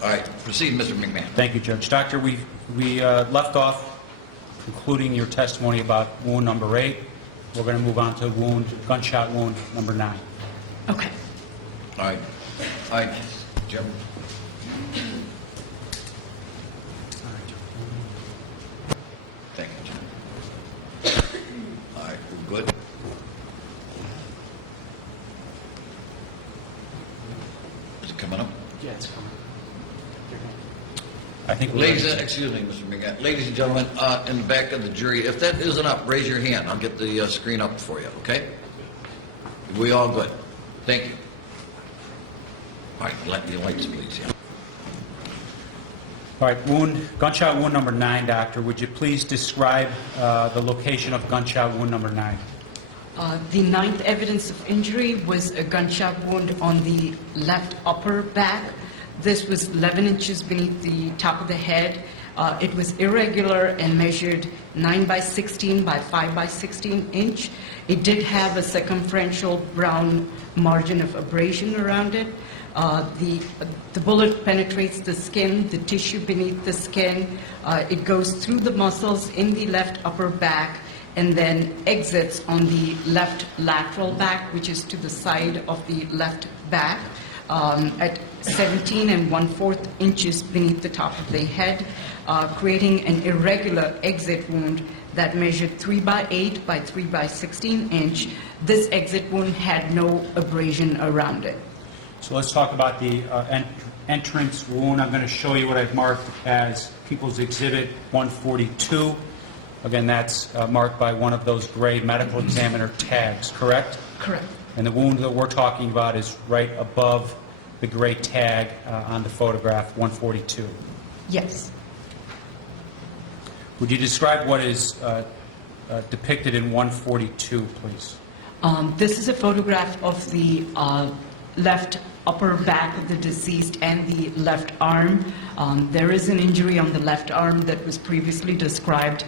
All right, proceed, Mr. McMahon. Thank you, Judge. Doctor, we left off concluding your testimony about wound number 8. We're going to move on to gunshot wound number 9. Okay. All right. All right, Jim. Thank you, Jim. All right, we're good. Is it coming up? Yeah, it's coming. I think Excuse me, Mr. McGann. Ladies and gentlemen, in the back of the jury, if that isn't up, raise your hand. I'll get the screen up for you, okay? We all good? Thank you. All right, let the lights, please. Yeah. All right, gunshot wound number 9, Doctor. Would you please describe the location of gunshot wound number 9? The 9th evidence of injury was a gunshot wound on the left upper back. This was 11 inches beneath the top of the head. It was irregular and measured 9 by 16 by 5 by 16 inch. It did have a circumferential brown margin of abrasion around it. The bullet penetrates the skin, the tissue beneath the skin. It goes through the muscles in the left upper back and then exits on the left lateral back, which is to the side of the left back, at 17 1/4 inches beneath the top of the head, creating an irregular exit wound that measured 3 by 8 by 3 by 16 inch. This exit wound had no abrasion around it. So let's talk about the entrance wound. I'm going to show you what I've marked as People's Exhibit 142. Again, that's marked by one of those gray medical examiner tags, correct? Correct. And the wound that we're talking about is right above the gray tag on the photograph, 142. Yes. Would you describe what is depicted in 142, please? This is a photograph of the left upper back of the deceased and the left arm. There is an injury on the left arm that was previously described.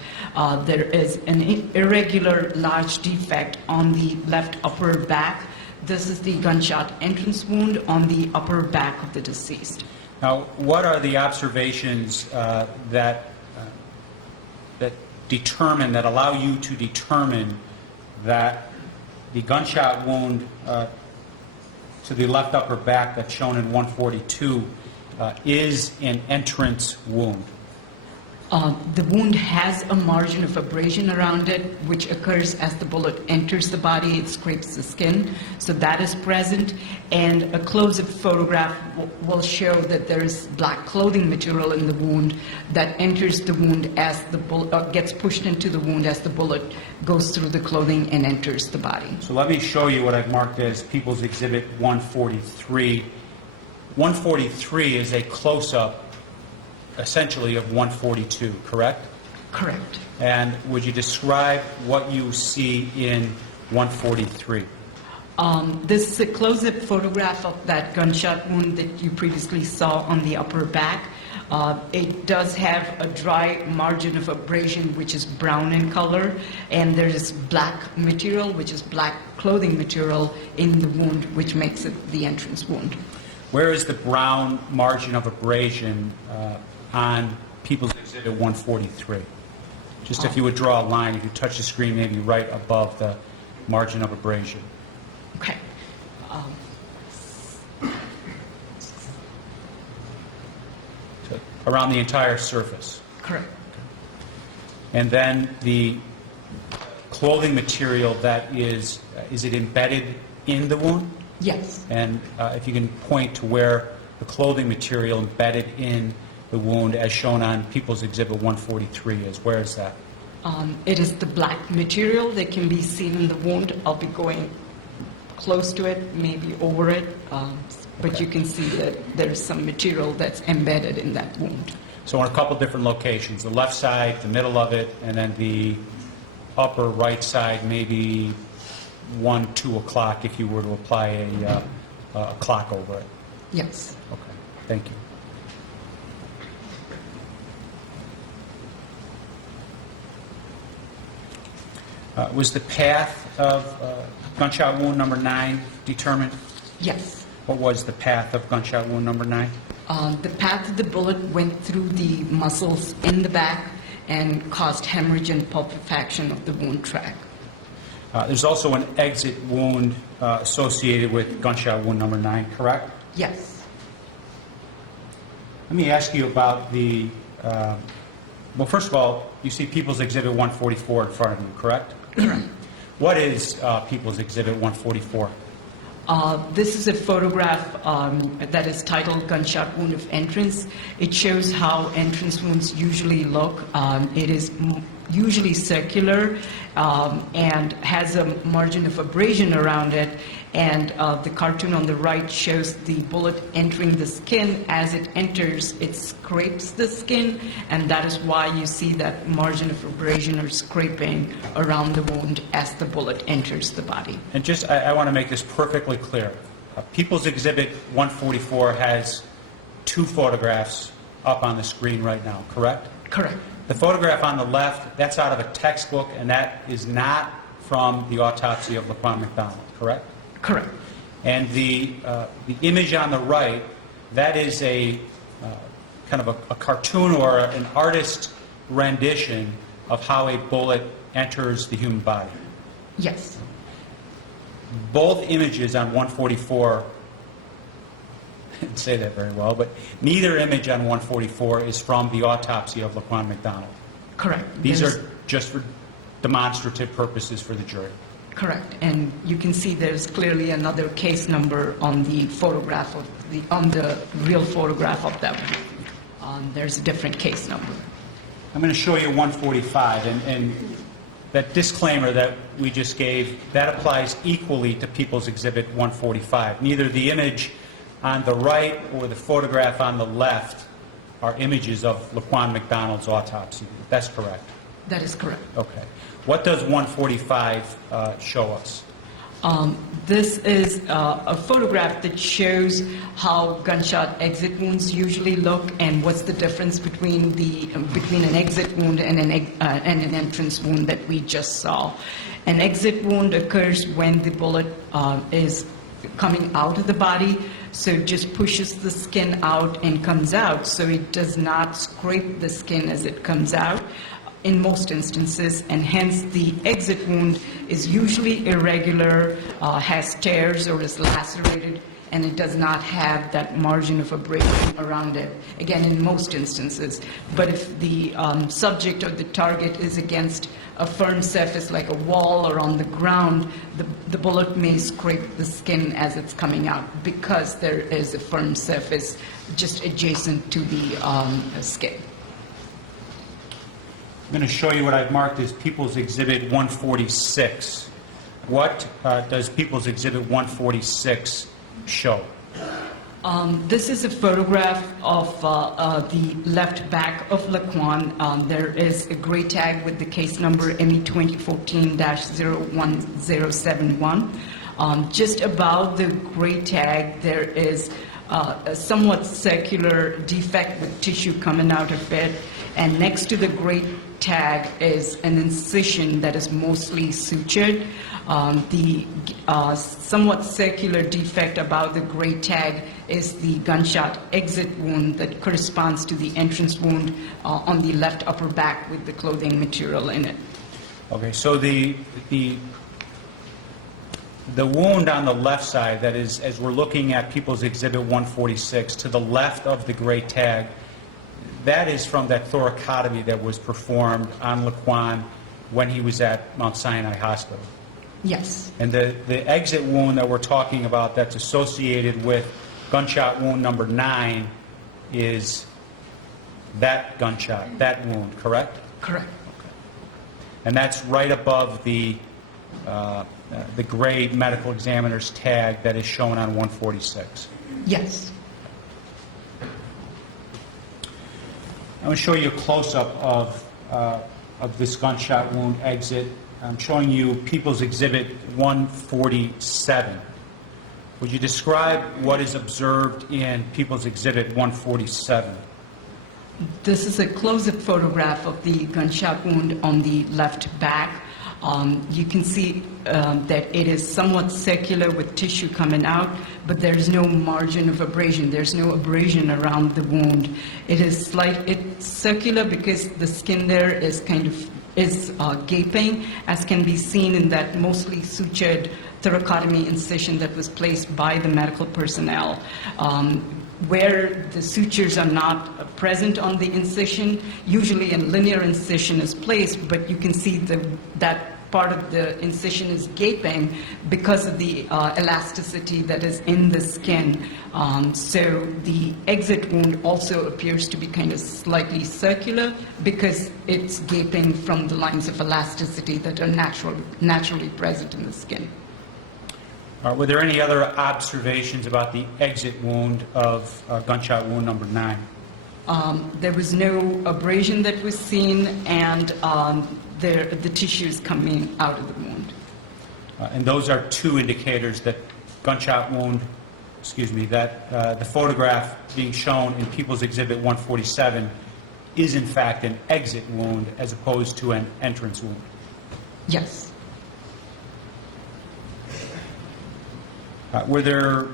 There is an irregular large defect on the left upper back. This is the gunshot entrance wound on the upper back of the deceased. Now, what are the observations that allow you to determine that the gunshot wound to the left upper back that's shown in 142 is an entrance wound? The wound has a margin of abrasion around it, which occurs as the bullet enters the body. It scrapes the skin, so that is present. And a close-up photograph will show that there is black clothing material in the wound that enters the wound as the bullet gets pushed into the wound as the bullet goes through the clothing and enters the body. So let me show you what I've marked as People's Exhibit 143. 143 is a close-up, essentially, of 142, correct? Correct. And would you describe what you see in 143? This is a close-up photograph of that gunshot wound that you previously saw on the upper back. It does have a dry margin of abrasion, which is brown in color, and there is black material, which is black clothing material in the wound, which makes it the entrance wound. Where is the brown margin of abrasion on People's Exhibit 143? Just if you would draw a line, if you touch the screen, maybe right above the margin of abrasion. Okay. So around the entire surface. Correct. And then the clothing material that is it embedded in the wound? Yes. And if you can point to where the clothing material embedded in the wound, as shown on People's Exhibit 143, is. Where is that? It is the black material that can be seen in the wound. I'll be going close to it, maybe over it, but Okay. you can see that there's some material that's embedded in that wound. So in a couple different locations, the left side, the middle of it, and then the upper right side, maybe 1, 2 o'clock if you were to apply a clock over it. Yes. Okay, thank you. Was the path of gunshot wound number 9 determined? Yes. What was the path of gunshot wound number 9? The path of the bullet went through the muscles in the back and caused hemorrhage and pulpifaction of the wound tract. There's also an exit wound associated with gunshot wound number 9, correct? Yes. Let me ask you about the, well, first of all, you see People's Exhibit 144 in front of you, correct? Correct. What is People's Exhibit 144? This is a photograph that is titled Gunshot Wound of Entrance. It shows how entrance wounds usually look. It is usually circular and has a margin of abrasion around it. And the cartoon on the right shows the bullet entering the skin. As it enters, it scrapes the skin, and that is why you see that margin of abrasion or scraping around the wound as the bullet enters the body. And just, I want to make this perfectly clear. People's Exhibit 144 has 2 photographs up on the screen right now, correct? Correct. The photograph on the left, that's out of a textbook, and that is not from the autopsy of Laquan McDonald, correct? Correct. And the image on the right, that is a kind of a cartoon or an artist rendition of how a bullet enters the human body. Yes. Both images on 144, I didn't say that very well, but neither image on 144 is from the autopsy of Laquan McDonald. Correct. These There's- are just for demonstrative purposes for the jury. Correct, and you can see there's clearly another case number on the photograph of on the real photograph of that one. There's a different case number. I'm going to show you 145, and that disclaimer that we just gave, that applies equally to People's Exhibit 145. Neither the image on the right or the photograph on the left are images of Laquan McDonald's autopsy. That's correct? That is correct. Okay. What does 145 show us? This is a photograph that shows how gunshot exit wounds usually look, and what's the difference between an exit wound and an entrance wound that we just saw. An exit wound occurs when the bullet is coming out of the body, so it just pushes the skin out and comes out, so it does not scrape the skin as it comes out in most instances, and hence the exit wound is usually irregular, has tears or is lacerated, and it does not have that margin of abrasion around it, again, in most instances. But if the subject or the target is against a firm surface like a wall or on the ground, the bullet may scrape the skin as it's coming out because there is a firm surface just adjacent to the skin. I'm going to show you what I've marked as People's Exhibit 146. What does People's Exhibit 146 show? This is a photograph of the left back of Laquan. There is a gray tag with the case number ME 2014-01071. Just above the gray tag, there is a somewhat circular defect with tissue coming out of it, and next to the gray tag is an incision that is mostly sutured. The somewhat circular defect about the gray tag is the gunshot exit wound that corresponds to the entrance wound on the left upper back with the clothing material in it. Okay, so the wound on the left side, that is, as we're looking at People's Exhibit 146, to the left of the gray tag, that is from that thoracotomy that was performed on Laquan when he was at Mount Sinai Hospital. Yes. And the exit wound that we're talking about that's associated with gunshot wound number 9 is that gunshot, that wound, correct? Correct. And that's right above the gray medical examiner's tag that is shown on 146. Yes. I'm going to show you a close-up of this gunshot wound exit. I'm showing you People's Exhibit 147. Would you describe what is observed in People's Exhibit 147? This is a close-up photograph of the gunshot wound on the left back. You can see that it is somewhat circular with tissue coming out, but there's no margin of abrasion. There's no abrasion around the wound. It's circular because the skin there is gaping, as can be seen in that mostly sutured thoracotomy incision that was placed by the medical personnel. Where the sutures are not present on the incision, usually a linear incision is placed, but you can see that part of the incision is gaping because of the elasticity that is in the skin. So the exit wound also appears to be kind of slightly circular because it's gaping from the lines of elasticity that are naturally present in the skin. Were there any other observations about the exit wound of gunshot wound number 9? There was no abrasion that was seen, and the tissue is coming out of the wound. And those are two indicators that gunshot wound, that the photograph being shown in People's Exhibit 147 is in fact an exit wound as opposed to an entrance wound. Yes. Were there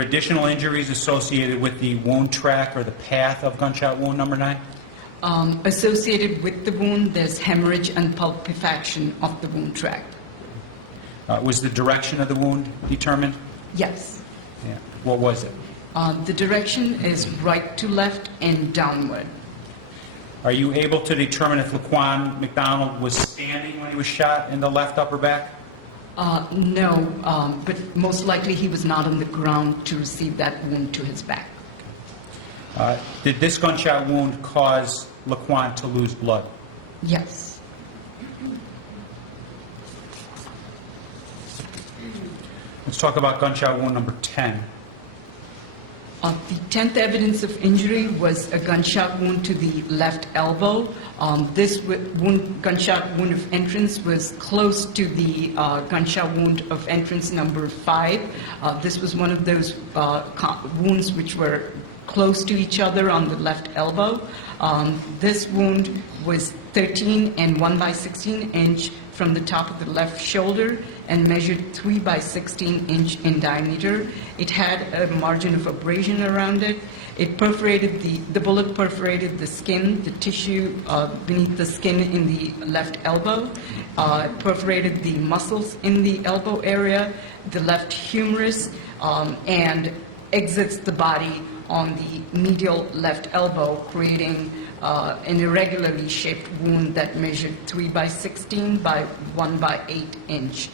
additional injuries associated with the wound track or the path of gunshot wound number 9? Associated with the wound, there's hemorrhage and pulpifaction of the wound track. Was the direction of the wound determined? Yes. Yeah. What was it? The direction is right to left and downward. Are you able to determine if Laquan McDonald was standing when he was shot in the left upper back? No, but most likely he was not on the ground to receive that wound to his back. Did this gunshot wound cause Laquan to lose blood? Yes. Let's talk about gunshot wound number 10. The 10th evidence of injury was a gunshot wound to the left elbow. This gunshot wound of entrance was close to the gunshot wound of entrance number 5. This was one of those wounds which were close to each other on the left elbow. This wound was 13 and 1 by 16 inch from the top of the left shoulder and measured 3 by 16 inch in diameter. It had a margin of abrasion around it. It perforated the bullet perforated the skin, the tissue beneath the skin in the left elbow. It perforated the muscles in the elbow area, the left humerus, and exits the body on the medial left elbow, creating an irregularly shaped wound that measured 3 by 16 by 1 by 8 inch.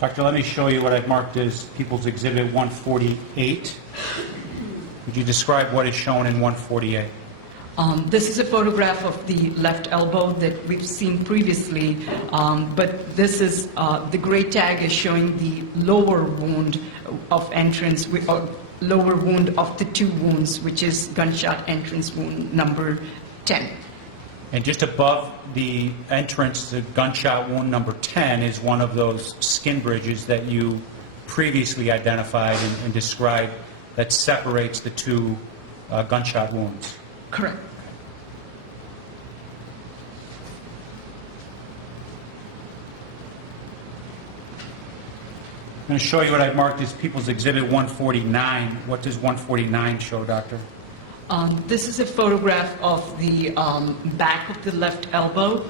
Doctor, let me show you what I've marked as People's Exhibit 148. Would you describe what is shown in 148? This is a photograph of the left elbow that we've seen previously, but this is the gray tag is showing the lower wound of entrance, lower wound of the 2 wounds, which is gunshot entrance wound number 10. And just above the entrance to gunshot wound number 10 is one of those skin bridges that you previously identified and described that separates the 2 gunshot wounds. Correct. I'm going to show you what I've marked as People's Exhibit 149. What does 149 show, Doctor? This is a photograph of the back of the left elbow,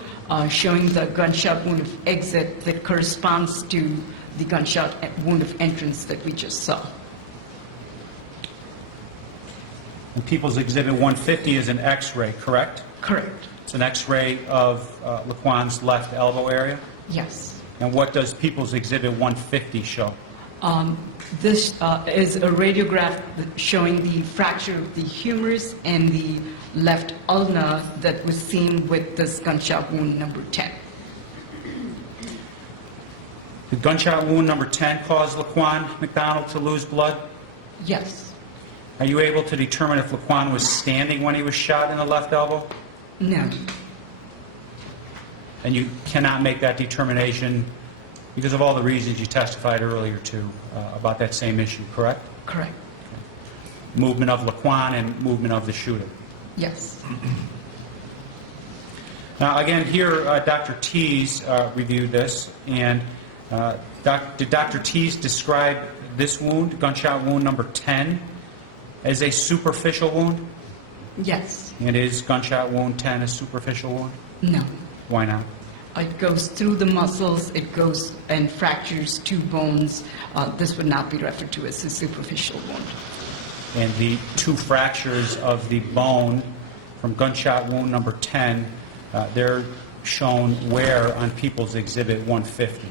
showing the gunshot wound of exit that corresponds to the gunshot wound of entrance that we just saw. And People's Exhibit 150 is an X-ray, correct? Correct. It's an X-ray of Laquan's left elbow area? Yes. And what does People's Exhibit 150 show? This is a radiograph showing the fracture of the humerus and the left ulna that was seen with this gunshot wound number 10. Did gunshot wound number 10 cause Laquan McDonald to lose blood? Yes. Are you able to determine if Laquan was standing when he was shot in the left elbow? No. And you cannot make that determination because of all the reasons you testified earlier to about that same issue, correct? Correct. Movement of Laquan and movement of the shooter. Yes. Now, again, here, Dr. Tees reviewed this, and did Dr. Tees describe this wound, gunshot wound number 10, as a superficial wound? Yes. And is gunshot wound 10 a superficial wound? No. Why not? It goes through the muscles, it goes and fractures two bones. This would not be referred to as a superficial wound. And the two fractures of the bone from gunshot wound number 10, they're shown where on People's Exhibit 150?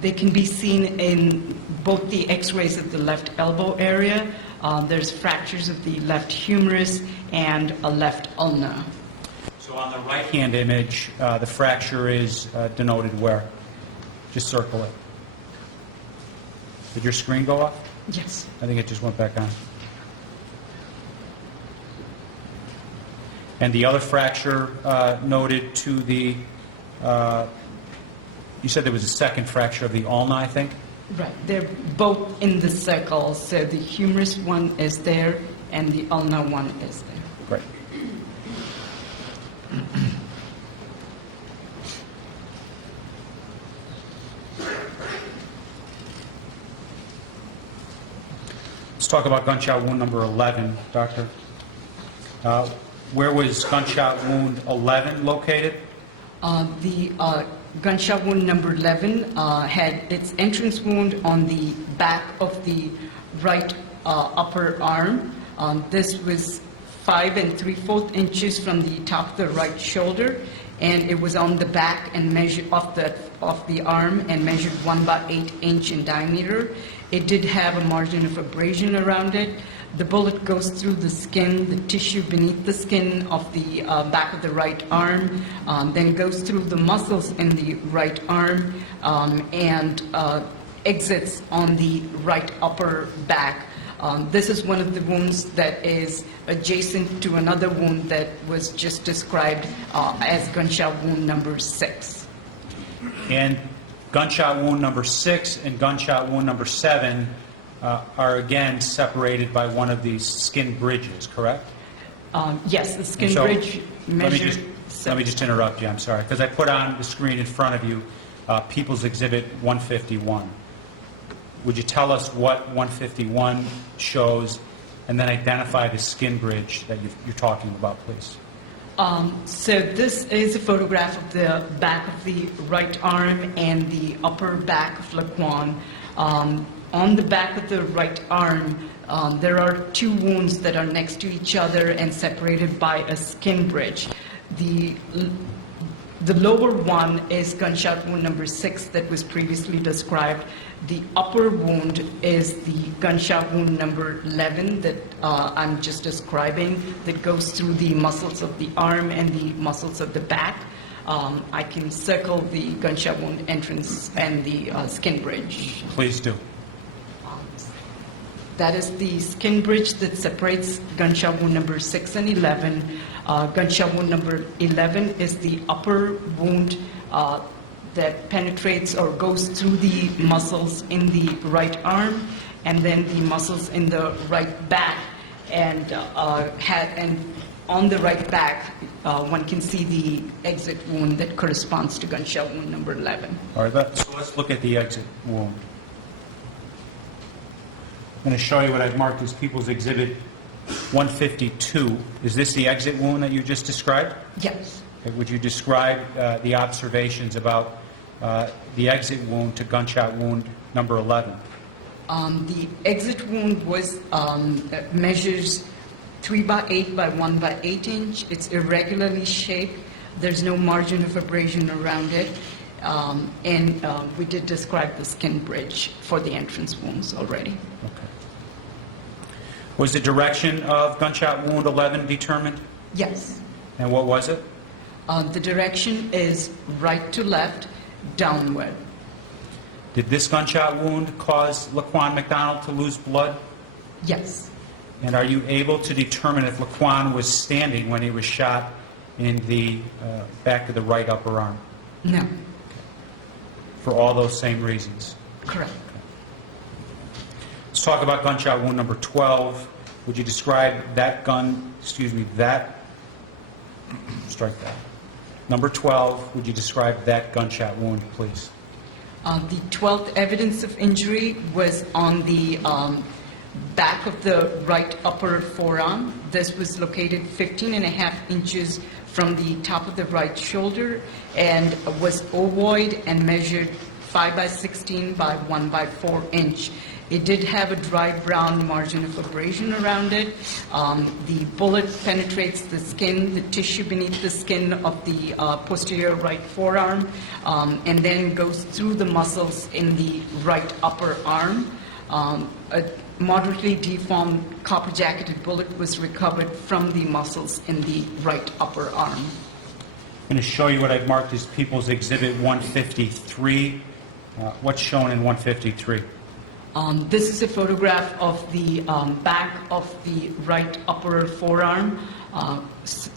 They can be seen in both the x-rays of the left elbow area. There's fractures of the left humerus and a left ulna. So on the right-hand image, the fracture is denoted where? Just circle it. Did your screen go off? Yes. I think it just went back on. And the other fracture noted to the, you said there was a second fracture of the ulna, I think? Right. They're both in the circle. So the humerus one is there and the ulna one is there. Great. Let's talk about gunshot wound number 11, Doctor. Where was gunshot wound 11 located? The gunshot wound number 11 had its entrance wound on the back of the right upper arm. This was 5 3/4 inches from the top of the right shoulder, and it was on the back and measured off the arm and measured 1/8 inch in diameter. It did have a margin of abrasion around it. The bullet goes through the skin, the tissue beneath the skin of the back of the right arm, then goes through the muscles in the right arm, and exits on the right upper back. This is one of the wounds that is adjacent to another wound that was just described as gunshot wound number 6. And gunshot wound number 6 and gunshot wound number 7 are again separated by one of these skin bridges, correct? Yes, the skin So, bridge measured. Let me just interrupt you, I'm sorry, because I put on the screen in front of you People's Exhibit 151. Would you tell us what 151 shows, and then identify the skin bridge that you're talking about, please? So this is a photograph of the back of the right arm and the upper back of Laquan. On the back of the right arm, there are two wounds that are next to each other and separated by a skin bridge. The lower one is gunshot wound number 6 that was previously described. The upper wound is the gunshot wound number 11 that I'm just describing, that goes through the muscles of the arm and the muscles of the back. I can circle the gunshot wound entrance and the skin bridge. Please do. That is the skin bridge that separates gunshot wound number 6 and 11. Gunshot wound number 11 is the upper wound that penetrates or goes through the muscles in the right arm and then the muscles in the right back. And on the right back, one can see the exit wound that corresponds to gunshot wound number 11. All right, so let's look at the exit wound. I'm going to show you what I've marked as People's Exhibit 152. Is this the exit wound that you just described? Yes. Okay, would you describe the observations about the exit wound to gunshot wound number 11? The exit wound was measures 3/8 by 1/8 inch. It's irregularly shaped. There's no margin of abrasion around it. And we did describe the skin bridge for the entrance wounds already. Okay. Was the direction of gunshot wound 11 determined? Yes. And what was it? The direction is right to left, downward. Did this gunshot wound cause Laquan McDonald to lose blood? Yes. And are you able to determine if Laquan was standing when he was shot in the back of the right upper arm? No. For all those same reasons? Correct. Let's talk about gunshot wound number 12. Would you describe that Strike that. Number 12, would you describe that gunshot wound, please? The 12th evidence of injury was on the back of the right upper forearm. This was located 15.5 inches from the top of the right shoulder and was ovoid and measured 5 by 16 by 1 by 4 inch. It did have a dry brown margin of abrasion around it. The bullet penetrates the skin, the tissue beneath the skin of the posterior right forearm, and then goes through the muscles in the right upper arm. A moderately deformed copper-jacketed bullet was recovered from the muscles in the right upper arm. I'm going to show you what I've marked as People's Exhibit 153. What's shown in 153? This is a photograph of the back of the right upper forearm.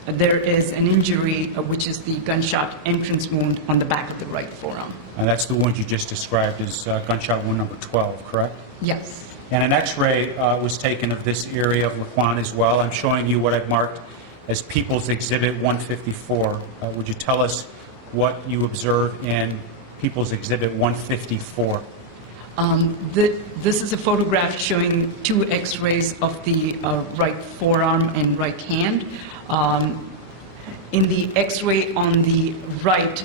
There is an injury, which is the gunshot entrance wound on the back of the right forearm. And that's the wound you just described as gunshot wound number 12, correct? Yes. And an X-ray was taken of this area of Laquan as well. I'm showing you what I've marked as People's Exhibit 154. Would you tell us what you observe in People's Exhibit 154? This is a photograph showing 2 X-rays of the right forearm and right hand. In the X-ray on the right,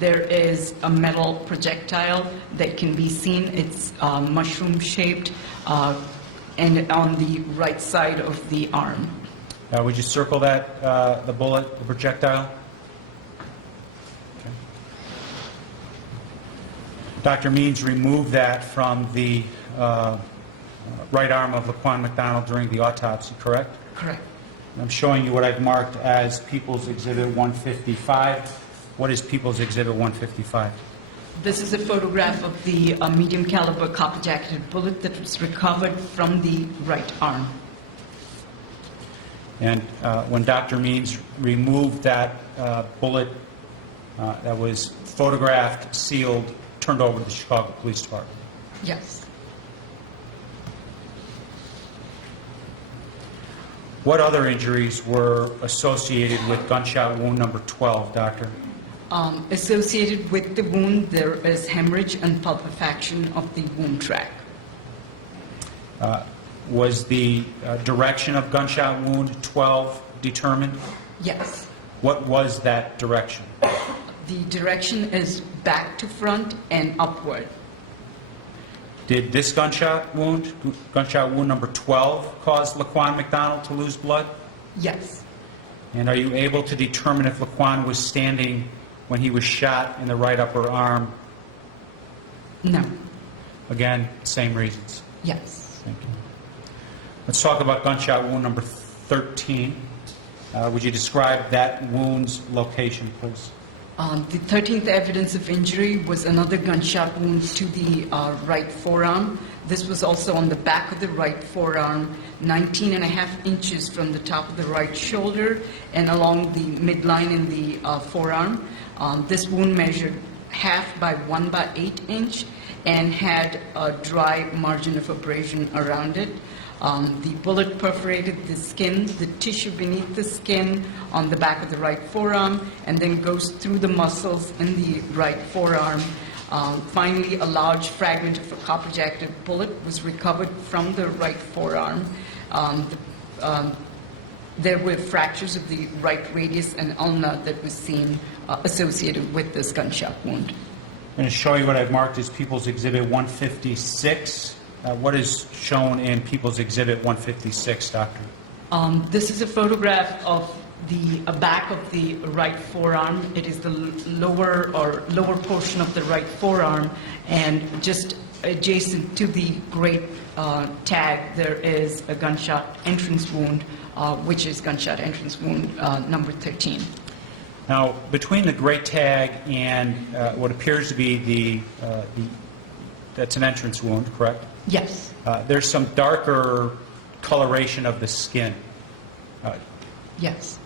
there is a metal projectile that can be seen. It's mushroom-shaped and on the right side of the arm. Would you circle that, the bullet, the projectile? Okay. Dr. Means removed that from the right arm of Laquan McDonald during the autopsy, correct? Correct. I'm showing you what I've marked as People's Exhibit 155. What is People's Exhibit 155? This is a photograph of the medium caliber copper-jacketed bullet that was recovered from the right arm. And when Dr. Means removed that bullet that was photographed, sealed, turned over to the Chicago Police Department. Yes. What other injuries were associated with gunshot wound number 12, Doctor? Associated with the wound, there is hemorrhage and pulpifaction of the wound tract. Was the direction of gunshot wound 12 determined? Yes. What was that direction? The direction is back to front and upward. Did this gunshot wound number 12, cause Laquan McDonald to lose blood? Yes. And are you able to determine if Laquan was standing when he was shot in the right upper arm? No. Again, same reasons. Yes. Thank you. Let's talk about gunshot wound number 13. Would you describe that wound's location, please? The 13th evidence of injury was another gunshot wound to the right forearm. This was also on the back of the right forearm, 19.5 inches from the top of the right shoulder and along the midline in the forearm. This wound measured half by 1 by 8 inch and had a dry margin of abrasion around it. The bullet perforated the skin, the tissue beneath the skin on the back of the right forearm, and then goes through the muscles in the right forearm. Finally, a large fragment of a copper-jacketed bullet was recovered from the right forearm. There were fractures of the right radius and ulna that was seen associated with this gunshot wound. I'm going to show you what I've marked as People's Exhibit 156. What is shown in People's Exhibit 156, Doctor? This is a photograph of the back of the right forearm. It is the lower portion of the right forearm, and just adjacent to the great tag, there is a gunshot entrance wound, which is gunshot entrance wound number 13. Now, between the great tag and what appears to be that's an entrance wound, correct? Yes. There's some darker coloration of the skin. Yes.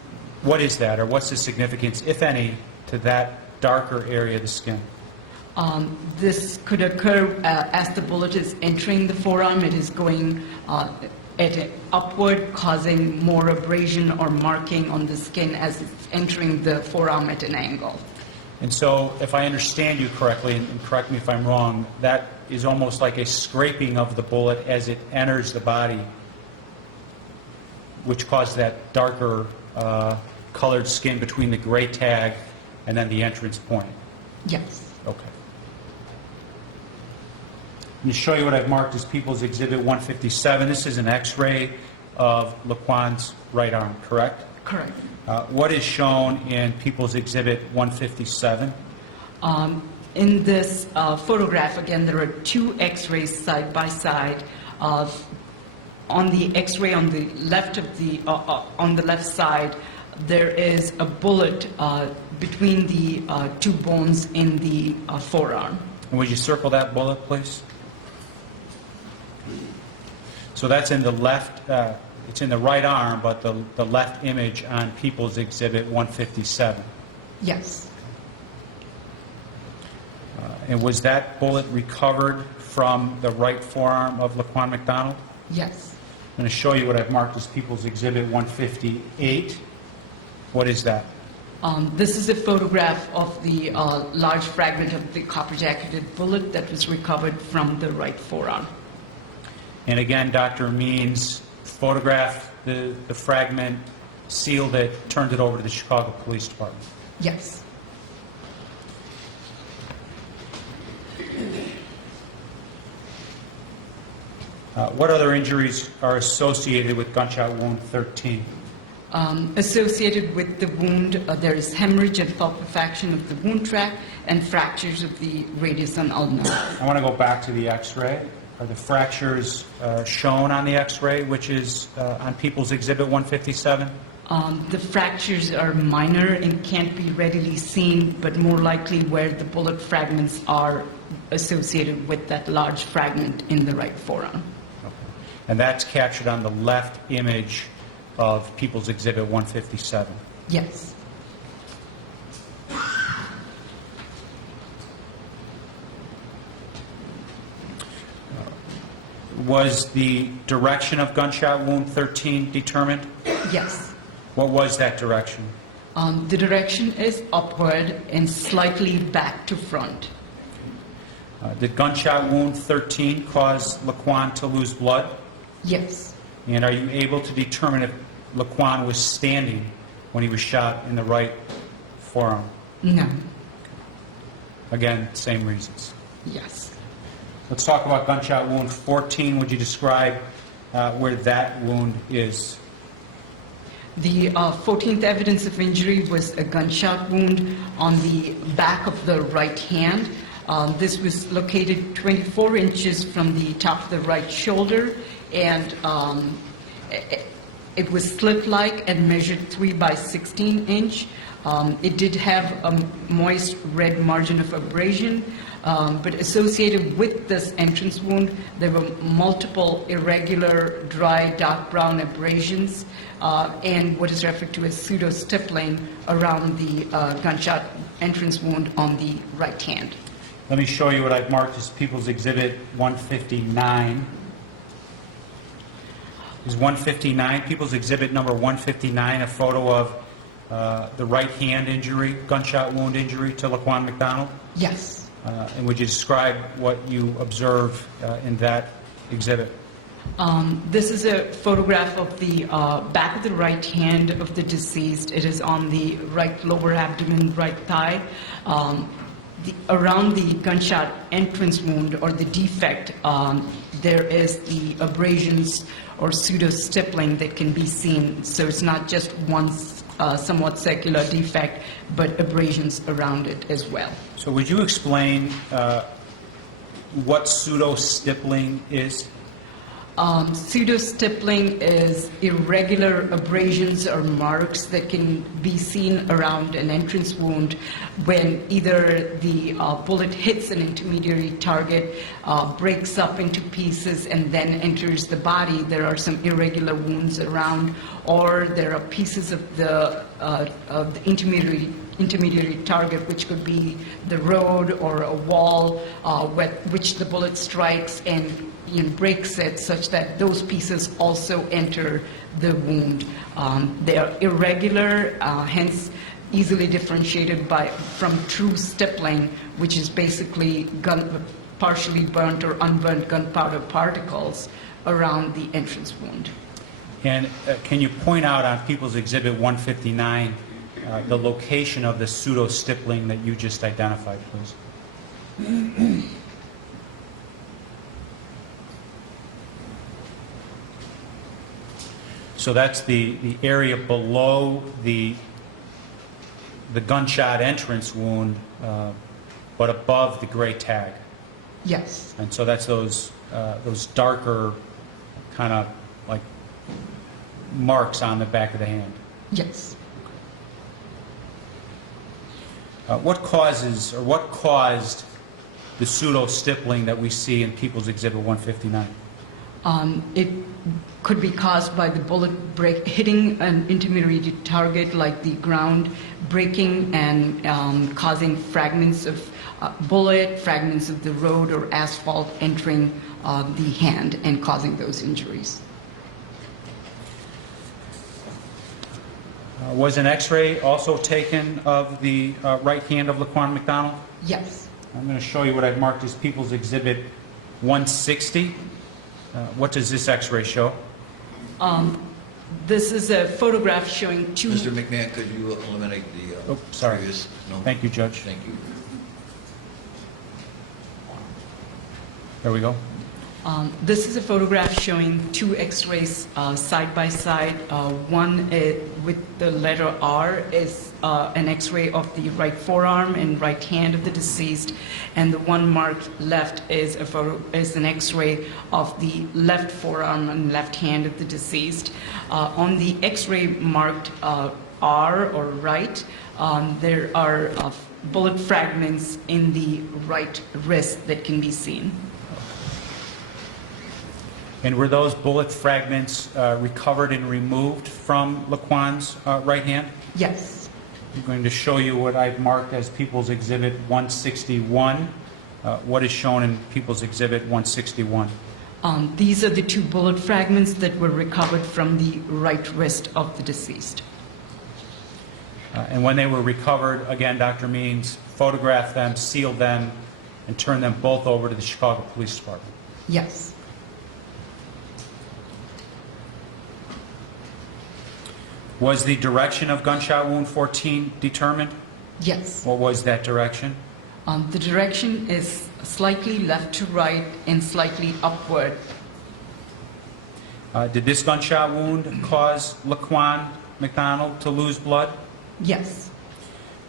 What is that, or what's the significance, if any, to that darker area of the skin? This could occur as the bullet is entering the forearm. It is going at an upward, causing more abrasion or marking on the skin as it's entering the forearm at an angle. And so, if I understand you correctly, and correct me if I'm wrong, that is almost like a scraping of the bullet as it enters the body, which caused that darker colored skin between the gray tag and then the entrance point. Yes. Okay. Let me show you what I've marked as People's Exhibit 157. This is an X-ray of Laquan's right arm, correct? Correct. What is shown in People's Exhibit 157? In this photograph, again, there are two X-rays side by side. On the X-ray on the left of the on the left side, there is a bullet between the two bones in the forearm. And would you circle that bullet, please? So that's in the left. It's in the right arm, but the left image on People's Exhibit 157. Yes. And was that bullet recovered from the right forearm of Laquan McDonald? Yes. I'm going to show you what I've marked as People's Exhibit 158. What is that? This is a photograph of the large fragment of the copper-jacketed bullet that was recovered from the right forearm. And again, Dr. Means photographed the fragment, sealed it, turned it over to the Chicago Police Department. Yes. What other injuries are associated with gunshot wound 13? Associated with the wound, there is hemorrhage and pulpifaction of the wound tract and fractures of the radius and ulna. I want to go back to the X-ray. Are the fractures shown on the X-ray, which is on People's Exhibit 157? The fractures are minor and can't be readily seen, but more likely where the bullet fragments are associated with that large fragment in the right forearm. Okay. And that's captured on the left image of People's Exhibit 157. Yes. Was the direction of gunshot wound 13 determined? Yes. What was that direction? The direction is upward and slightly back to front. Did gunshot wound 13 cause Laquan to lose blood? Yes. And are you able to determine if Laquan was standing when he was shot in the right forearm? No. Again, same reasons. Yes. Let's talk about gunshot wound 14. Would you describe where that wound is? The 14th evidence of injury was a gunshot wound on the back of the right hand. This was located 24 inches from the top of the right shoulder, and it was slit-like and measured 3 by 16 inch. It did have a moist red margin of abrasion, but associated with this entrance wound, there were multiple irregular, dry, dark brown abrasions and what is referred to as pseudo-stippling around the gunshot entrance wound on the right hand. Let me show you what I've marked as People's Exhibit 159. Is 159, People's Exhibit number 159, a photo of the right hand injury, gunshot wound injury to Laquan McDonald? Yes. And would you describe what you observe in that exhibit? This is a photograph of the back of the right hand of the deceased. It is on the right lower abdomen, right thigh. Around the gunshot entrance wound or the defect, there is the abrasions or pseudo-stippling that can be seen. So it's not just one somewhat circular defect, but abrasions around it as well. So would you explain what pseudo-stippling is? Pseudo-stippling is irregular abrasions or marks that can be seen around an entrance wound when either the bullet hits an intermediary target, breaks up into pieces, and then enters the body. There are some irregular wounds around, or there are pieces of the intermediary target, which could be the road or a wall, which the bullet strikes and breaks it such that those pieces also enter the wound. They are irregular, hence easily differentiated from true stippling, which is basically partially burnt or unburnt gunpowder particles around the entrance wound. And can you point out on People's Exhibit 159 the location of the pseudo-stippling that you just identified, please? So that's the area below the gunshot entrance wound, but above the gray tag. Yes. And so that's those darker kind of like marks on the back of the hand. Yes. What caused the pseudo-stippling that we see in People's Exhibit 159? It could be caused by the bullet hitting an intermediate target like the ground, breaking and causing fragments of bullet, fragments of the road or asphalt entering the hand and causing those injuries. Was an X-ray also taken of the right hand of Laquan McDonald? Yes. I'm going to show you what I've marked as People's Exhibit 160. What does this X-ray show? This is a photograph showing two... Mr. McMahon, could you eliminate the Sorry. previous? No? Thank you, Judge. Thank you. There we go. This is a photograph showing two X-rays side by side. One with the letter R is an X-ray of the right forearm and right hand of the deceased, and the one marked left is an X-ray of the left forearm and left hand of the deceased. On the X-ray marked R or right, there are bullet fragments in the right wrist that can be seen. And were those bullet fragments recovered and removed from Laquan's right hand? Yes. I'm going to show you what I've marked as People's Exhibit 161. What is shown in People's Exhibit 161? These are the two bullet fragments that were recovered from the right wrist of the deceased. And when they were recovered, again, Dr. Means photographed them, sealed them, and turned them both over to the Chicago Police Department. Yes. Was the direction of gunshot wound 14 determined? Yes. What was that direction? The direction is slightly left to right and slightly upward. Did this gunshot wound cause Laquan McDonald to lose blood? Yes.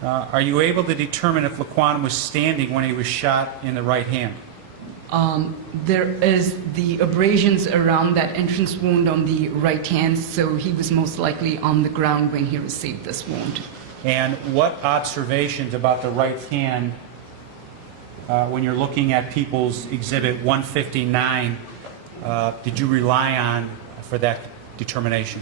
Are you able to determine if Laquan was standing when he was shot in the right hand? There is the abrasions around that entrance wound on the right hand, so he was most likely on the ground when he received this wound. And what observations about the right hand, when you're looking at People's Exhibit 159, did you rely on for that determination?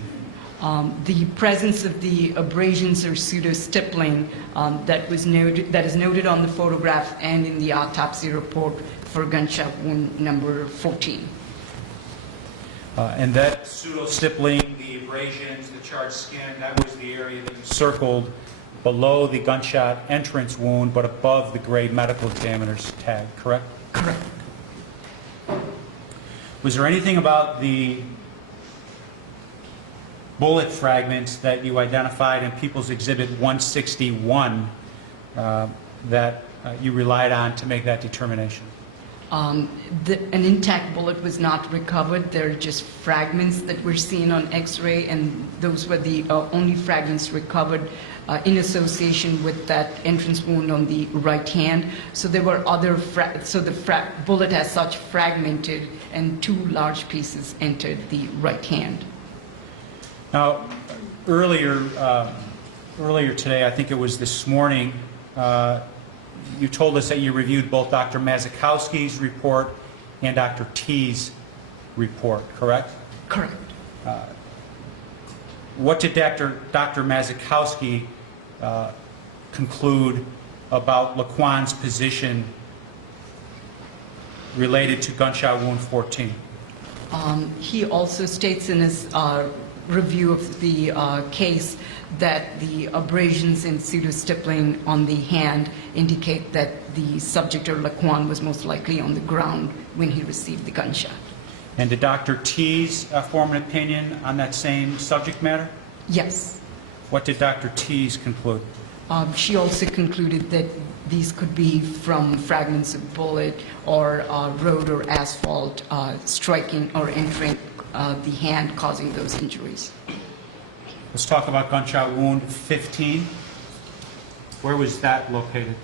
The presence of the abrasions or pseudo-stippling that is noted on the photograph and in the autopsy report for gunshot wound number 14. And that pseudo-stippling, the abrasions, the charred skin, that was the area that you circled below the gunshot entrance wound, but above the gray medical examiner's tag, correct? Correct. Was there anything about the bullet fragments that you identified in People's Exhibit 161 that you relied on to make that determination? An intact bullet was not recovered. They're just fragments that were seen on X-ray, and those were the only fragments recovered in association with that entrance wound on the right hand. So there were other, so the bullet as such fragmented, and two large pieces entered the right hand. Now, earlier today, I think it was this morning, you told us that you reviewed both Dr. Mazikowski's report and Dr. T's report, correct? Correct. What did Dr. Mazikowski conclude about Laquan's position related to gunshot wound 14? He also states in his review of the case that the abrasions and pseudostippling on the hand indicate that the subject, or Laquan, was most likely on the ground when he received the gunshot. And did Dr. Tees form an opinion on that same subject matter? Yes. What did Dr. Tees conclude? She also concluded that these could be from fragments of bullet or road or asphalt striking or entering the hand, causing those injuries. Let's talk about gunshot wound 15. Where was that located?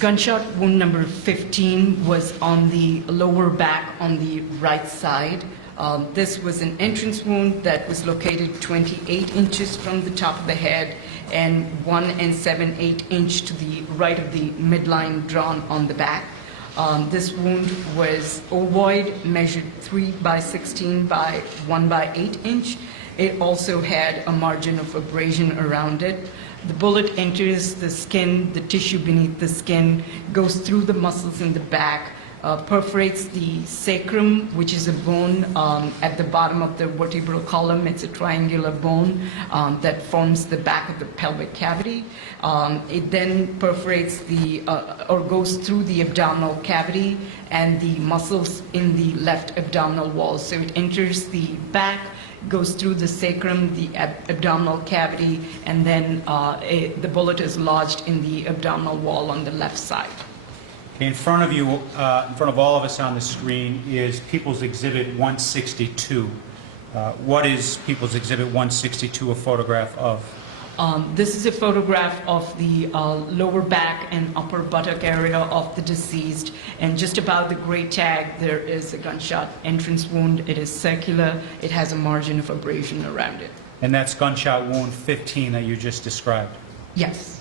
Gunshot wound number 15 was on the lower back on the right side. This was an entrance wound that was located 28 inches from the top of the head and 1 7/8 inch to the right of the midline drawn on the back. This wound was ovoid, measured 3 by 16 by 1 by 8 inch. It also had a margin of abrasion around it. The bullet enters the skin, the tissue beneath the skin, goes through the muscles in the back, perforates the sacrum, which is a bone at the bottom of the vertebral column. It's a triangular bone that forms the back of the pelvic cavity. It then perforates or goes through the abdominal cavity and the muscles in the left abdominal wall. So it enters the back, goes through the sacrum, the abdominal cavity, and then the bullet is lodged in the abdominal wall on the left side. Okay, in front of you, in front of all of us on the screen, is People's Exhibit 162. What is People's Exhibit 162 a photograph of? This is a photograph of the lower back and upper buttock area of the deceased, and just above the gray tag there is a gunshot entrance wound. It is circular. It has a margin of abrasion around it. And that's gunshot wound 15 that you just described. Yes.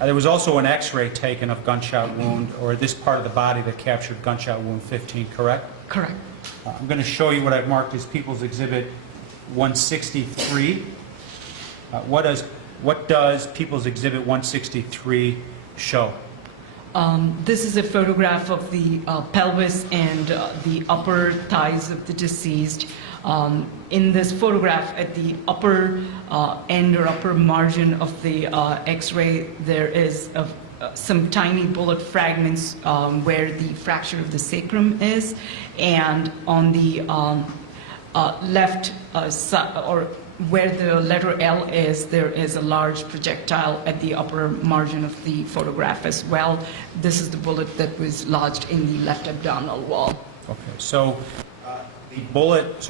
There was also an x-ray taken of gunshot wound, or this part of the body that captured gunshot wound 15, correct? Correct. I'm going to show you what I've marked as People's Exhibit 163. What does People's Exhibit 163 show? This is a photograph of the pelvis and the upper thighs of the deceased. In this photograph, at the upper end or upper margin of the X-ray, there is some tiny bullet fragments where the fracture of the sacrum is, and on the left side, or where the letter L is, there is a large projectile at the upper margin of the photograph as well. This is the bullet that was lodged in the left abdominal wall. Okay, so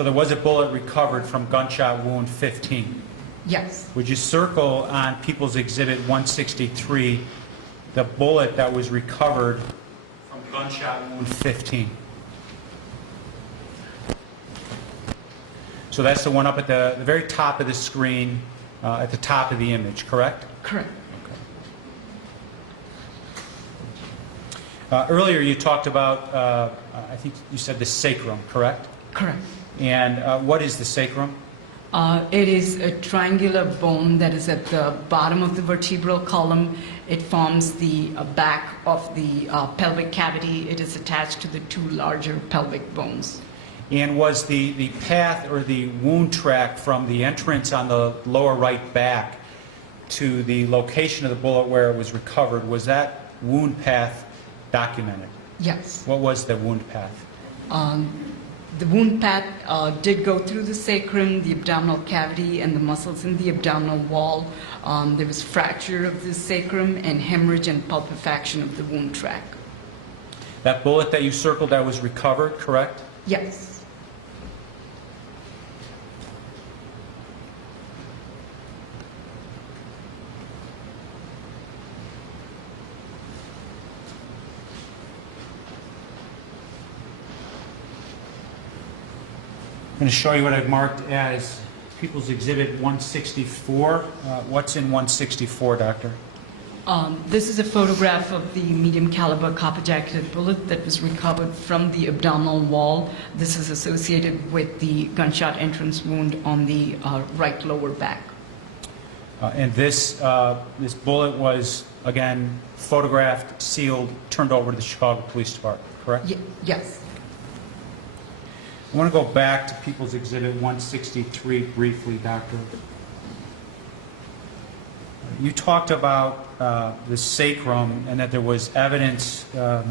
there was a bullet recovered from gunshot wound 15. Yes. Would you circle on People's Exhibit 163 the bullet that was recovered from gunshot wound 15? So that's the one up at the very top of the screen, at the top of the image, correct? Correct. Earlier you talked about, I think you said the sacrum, correct? Correct. And what is the sacrum? It is a triangular bone that is at the bottom of the vertebral column. It forms the back of the pelvic cavity. It is attached to the two larger pelvic bones. And was the path or the wound track from the entrance on the lower right back to the location of the bullet where it was recovered, was that wound path documented? Yes. What was the wound path? The wound path did go through the sacrum, the abdominal cavity, and the muscles in the abdominal wall. There was fracture of the sacrum and hemorrhage and pulpifaction of the wound track. That bullet that you circled that was recovered, correct? Yes. I'm going to show you what I've marked as People's Exhibit 164. What's in 164, Doctor? This is a photograph of the medium caliber copper jacketed bullet that was recovered from the abdominal wall. This is associated with the gunshot entrance wound on the right lower back. And this bullet was, again, photographed, sealed, turned over to the Chicago Police Department, correct? Yes. I want to go back to People's Exhibit 163 briefly, Doctor. You talked about the sacrum and that there was evidence that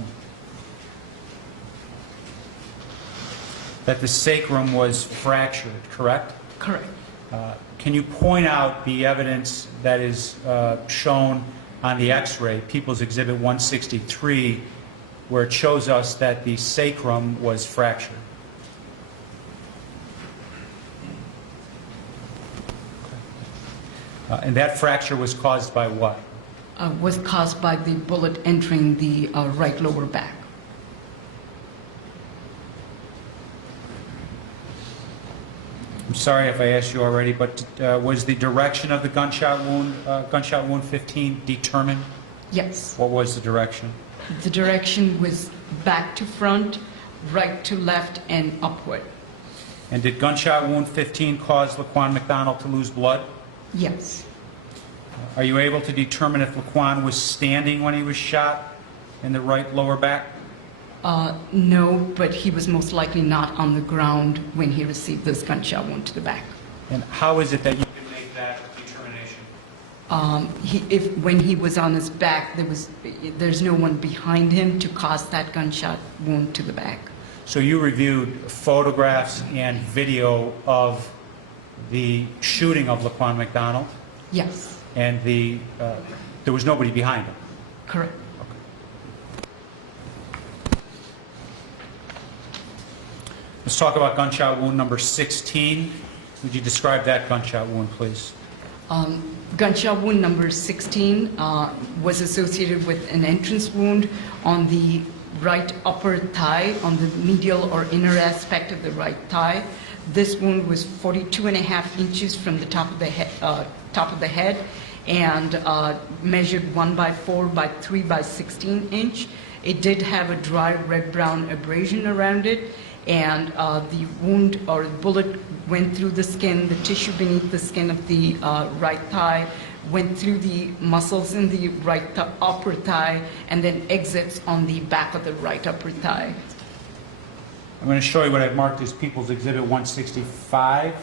the sacrum was fractured, correct? Correct. Can you point out the evidence that is shown on the X-ray, People's Exhibit 163, where it shows us that the sacrum was fractured? And that fracture was caused by what? Was caused by the bullet entering the right lower back. I'm sorry if I asked you already, but was the direction of the gunshot wound 15, determined? Yes. What was the direction? The direction was back to front, right to left, and upward. And did gunshot wound 15 cause Laquan McDonald to lose blood? Yes. Are you able to determine if Laquan was standing when he was shot in the right lower back? No, but he was most likely not on the ground when he received this gunshot wound to the back. And how is it that you can make that determination? When he was on his back, there's no one behind him to cause that gunshot wound to the back. So you reviewed photographs and video of the shooting of Laquan McDonald, Yes, and there was nobody behind him. correct. Let's talk about gunshot wound number 16. Would you describe that gunshot wound, please? Gunshot wound number 16 was associated with an entrance wound on the right upper thigh, on the medial or inner aspect of the right thigh. This wound was 42.5 inches from the top of the head, and measured 1 by 4 by 3 by 16 inch. It did have a dry red-brown abrasion around it, and the wound or bullet went through the skin, the tissue beneath the skin of the right thigh, went through the muscles in the right upper thigh, and then exits on the back of the right upper thigh. I'm going to show you what I've marked as People's Exhibit 165.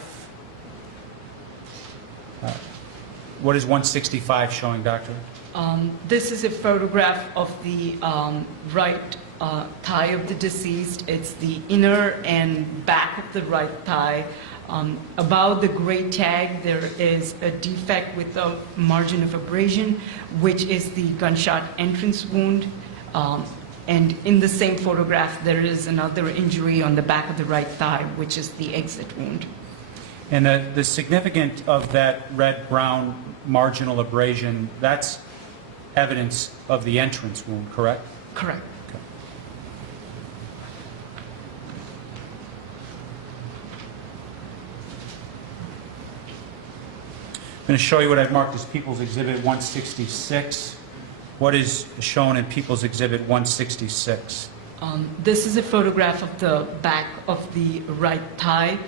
What is 165 showing, Doctor? This is a photograph of the right thigh of the deceased. It's the inner and back of the right thigh. Above the gray tag, there is a defect with a margin of abrasion, which is the gunshot entrance wound. And in the same photograph, there is another injury on the back of the right thigh, which is the exit wound. And the significance of that red-brown marginal abrasion, that's evidence of the entrance wound, correct? Correct. Okay. I'm going to show you what I've marked as People's Exhibit 166. What is shown in People's Exhibit 166? This is a photograph of the back of the right thigh.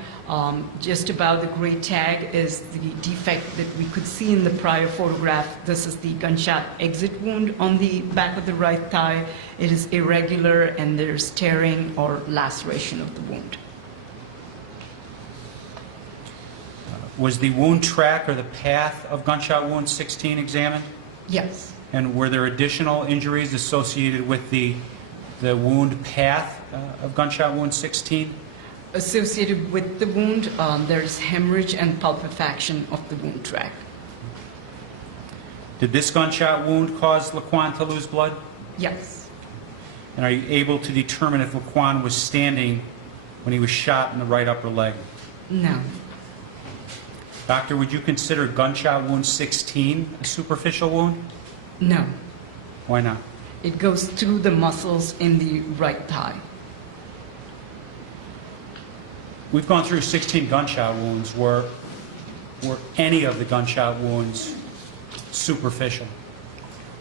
Just above the gray tag is the defect that we could see in the prior photograph. This is the gunshot exit wound on the back of the right thigh. It is irregular, and there's tearing or laceration of the wound. Was the wound track or the path of gunshot wound 16 examined? Yes. And were there additional injuries associated with the wound path of gunshot wound 16? Associated with the wound, there's hemorrhage and pulpifaction of the wound track. Did this gunshot wound cause Laquan to lose blood? Yes. And are you able to determine if Laquan was standing when he was shot in the right upper leg? No. Doctor, would you consider gunshot wound 16 a superficial wound? No. Why not? It goes through the muscles in the right thigh. We've gone through 16 gunshot wounds. Were any of the gunshot wounds superficial?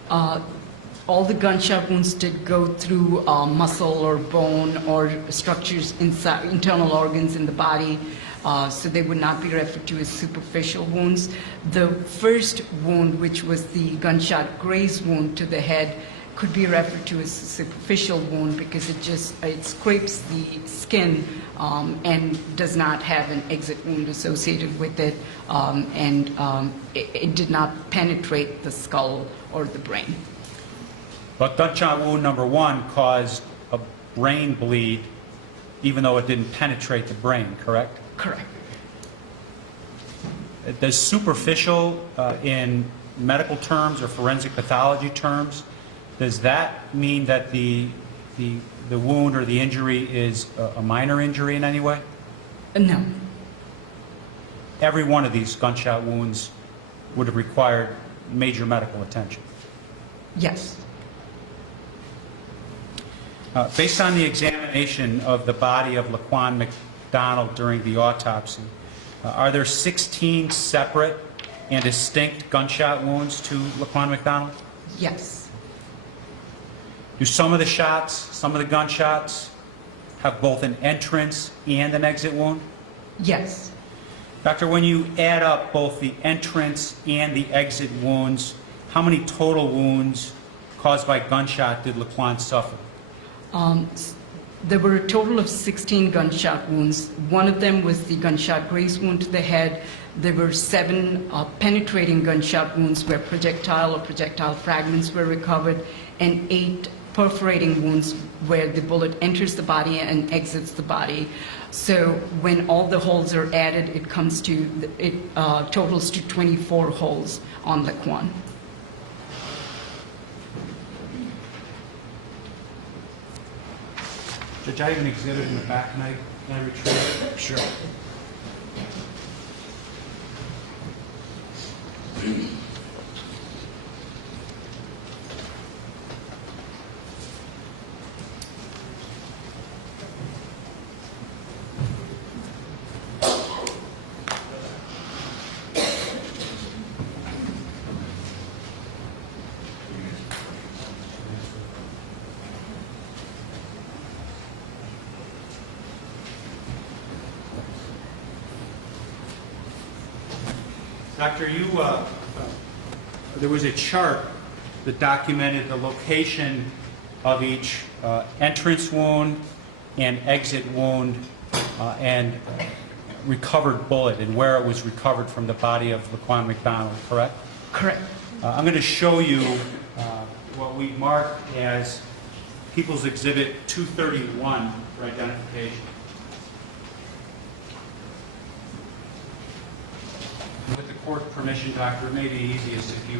All the gunshot wounds did go through muscle or bone or structures inside internal organs in the body. so they would not be referred to as superficial wounds. The first wound, which was the gunshot graze wound to the head, could be referred to as a superficial wound because it scrapes the skin and does not have an exit wound associated with it, and it did not penetrate the skull or the brain. But gunshot wound number 1 caused a brain bleed, even though it didn't penetrate the brain, correct? Correct. Does superficial, in medical terms or forensic pathology terms, does that mean that the wound or the injury is a minor injury in any way? No. Every one of these gunshot wounds would have required major medical attention. Yes. Based on the examination of the body of Laquan McDonald during the autopsy, are there 16 separate and distinct gunshot wounds to Laquan McDonald? Yes. Do some of the gunshots, have both an entrance and an exit wound? Yes. Doctor, when you add up both the entrance and the exit wounds, how many total wounds caused by gunshot did Laquan suffer? There were a total of 16 gunshot wounds. One of them was the gunshot graze wound to the head. There were 7 penetrating gunshot wounds where projectile or projectile fragments were recovered, and 8 perforating wounds where the bullet enters the body and exits the body. So when all the holes are added, it totals to 24 holes on Laquan. Judge, I have an exhibit in the back. Can I retrieve it? Sure. Doctor, there was a chart that documented the location of each entrance wound and exit wound and recovered bullet and where it was recovered from the body of Laquan McDonald, correct? Correct. I'm going to show you what we marked as People's Exhibit 231 for identification. With the court permission, Doctor, it may be easiest if you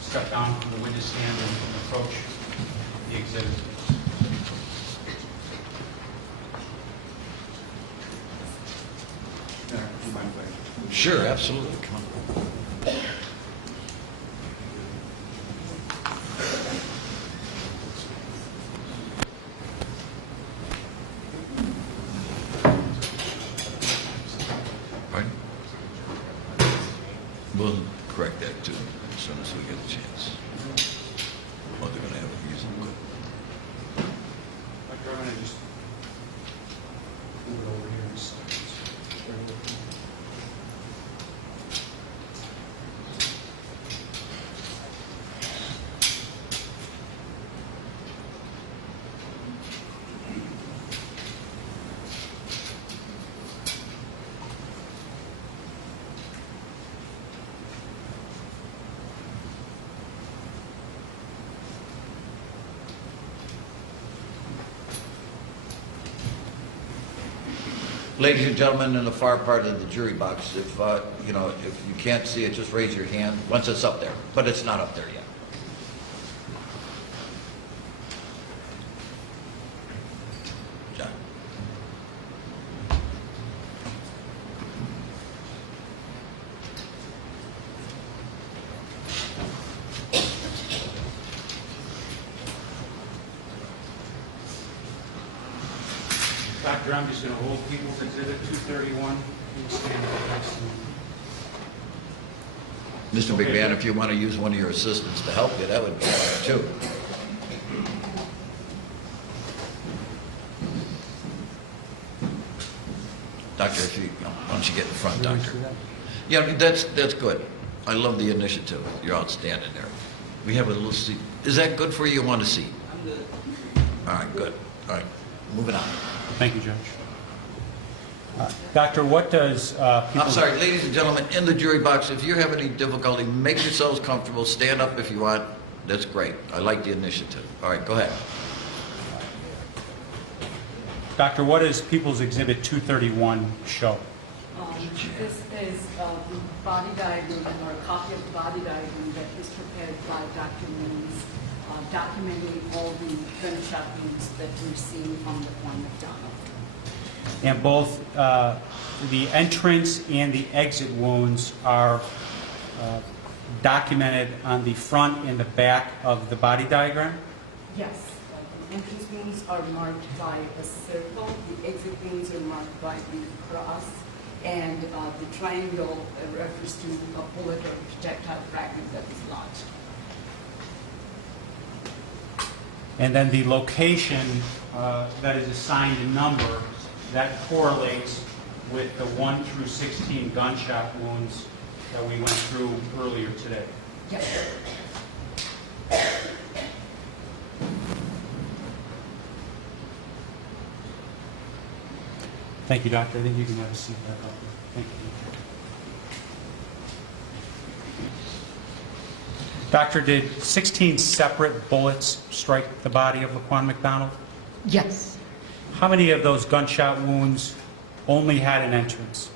step down from the witness stand and approach the exhibit. Sure, absolutely. Come on. Pardon? We'll correct that too as soon as we get a chance. Well, they're going to have a reason. Doctor, I'm going to just move it over here and start. Ladies and gentlemen, in the far part of the jury box, if you know, if you can't see it, just raise your hand once it's up there. But it's not up there yet. John. Doctor, I'm just going to hold People's Exhibit 231. You stand right next to me. Mr. McMahon, if you want to use one of your assistants to help you, that would be fine too. Doctor, if you, why don't you get in front, Doctor? Yeah, that's good. I love the initiative. You're outstanding there. We have a little seat. Is that good for you? You want a seat? I'm good. All right, good. All right, moving on. Thank you, Judge. Doctor, what does people... I'm sorry, ladies and gentlemen, in the jury box, if you have any difficulty, make yourselves comfortable. Stand up if you want. That's great. I like the initiative. All right, go ahead. Doctor, what does People's Exhibit 231 show? This is the body diagram, or a copy of the body diagram that was prepared by Dr. Moons, documenting all the gunshot wounds that were seen on the Juan McDonald. And both the entrance and the exit wounds are documented on the front and the back of the body diagram? Yes. The entrance wounds are marked by a circle, the exit wounds are marked by the cross, and the triangle refers to a bullet or projectile fragment that was lodged. And then the location that is assigned a number that correlates with the 1 through 16 gunshot wounds that we went through earlier today. Yes. Thank you, Doctor. I think you can have a seat back up there. Thank you. Doctor, did 16 separate bullets strike the body of Laquan McDonald? Yes. How many of those gunshot wounds only had an entrance?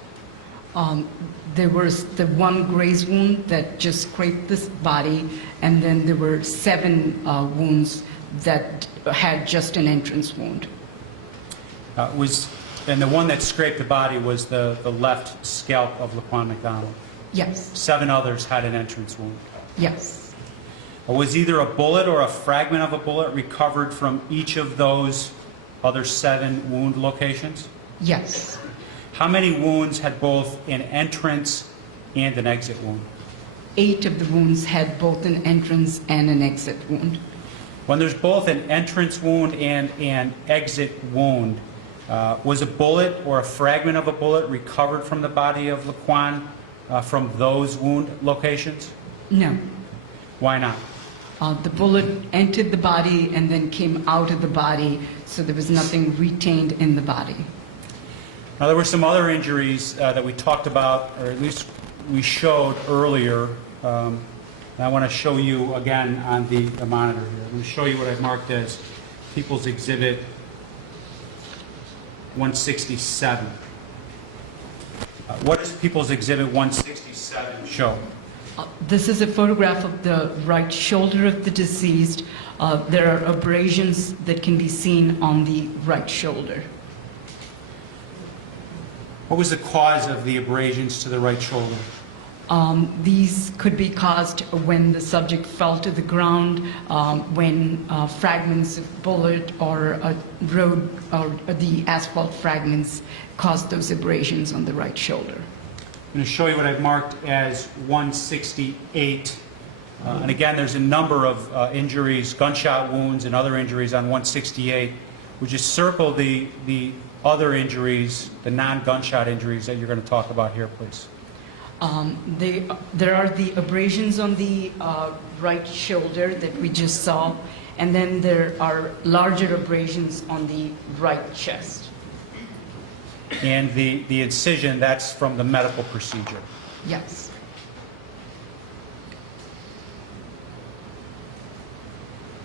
There was the one graze wound that just scraped this body, and then there were 7 wounds that had just an entrance wound. And the one that scraped the body was the left scalp of Laquan McDonald. Yes. 7 others had an entrance wound. Yes. Was either a bullet or a fragment of a bullet recovered from each of those other 7 wound locations? Yes. How many wounds had both an entrance and an exit wound? 8 of the wounds had both an entrance and an exit wound. When there's both an entrance wound and an exit wound, was a bullet or a fragment of a bullet recovered from the body of Laquan from those wound locations? No. Why not? The bullet entered the body and then came out of the body, so there was nothing retained in the body. Now, there were some other injuries that we talked about, or at least we showed earlier. And I want to show you again on the monitor here. I'm going to show you what I've marked as People's Exhibit 167. What does People's Exhibit 167 show? This is a photograph of the right shoulder of the deceased. There are abrasions that can be seen on the right shoulder. What was the cause of the abrasions to the right shoulder? These could be caused when the subject fell to the ground, when fragments of bullet or road or the asphalt fragments caused those abrasions on the right shoulder. I'm going to show you what I've marked as 168. And again, there's a number of injuries, gunshot wounds and other injuries on 168. Would you circle the other injuries, the non-gunshot injuries that you're going to talk about here, please? There are the abrasions on the right shoulder that we just saw, and then there are larger abrasions on the right chest. And the incision, that's from the medical procedure. Yes.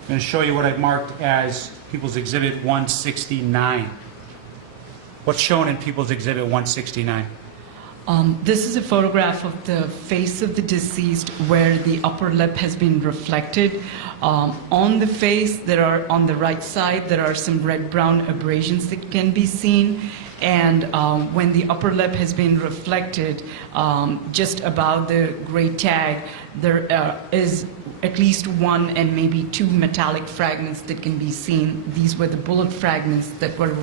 I'm going to show you what I've marked as People's Exhibit 169. What's shown in People's Exhibit 169? This is a photograph of the face of the deceased where the upper lip has been reflected. On the face, on the right side, there are some red-brown abrasions that can be seen. And when the upper lip has been reflected, just above the gray tag, there is at least 1 and maybe 2 metallic fragments that can be seen. These were the bullet fragments that were